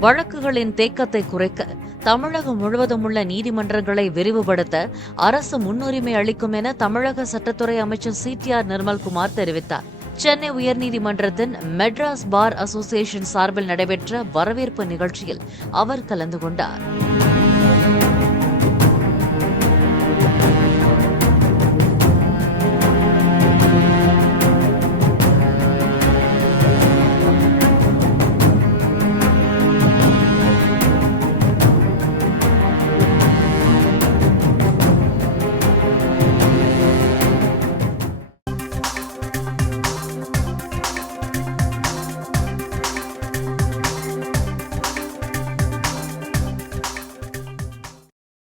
வழக்குகளின் தேக்கத்தை குறைக்க தமிழகம் முழுவதும் உள்ள நீதிமன்றங்களை விரிவுபடுத்த அரசு முன்னுரிமை அளிக்கும் என தமிழக சட்டத்துறை அமைச்சர் CTR நிர்மல்குமார் தெரிவித்தார். சென்னை உயர்நீதிமன்றத்தின் மெட்ராஸ் பார் அசோசியேஷன் சார்பில் நடைபெற்ற வரவேற்பு நிகழ்ச்சியில் அவர் கலந்து கொண்டார்.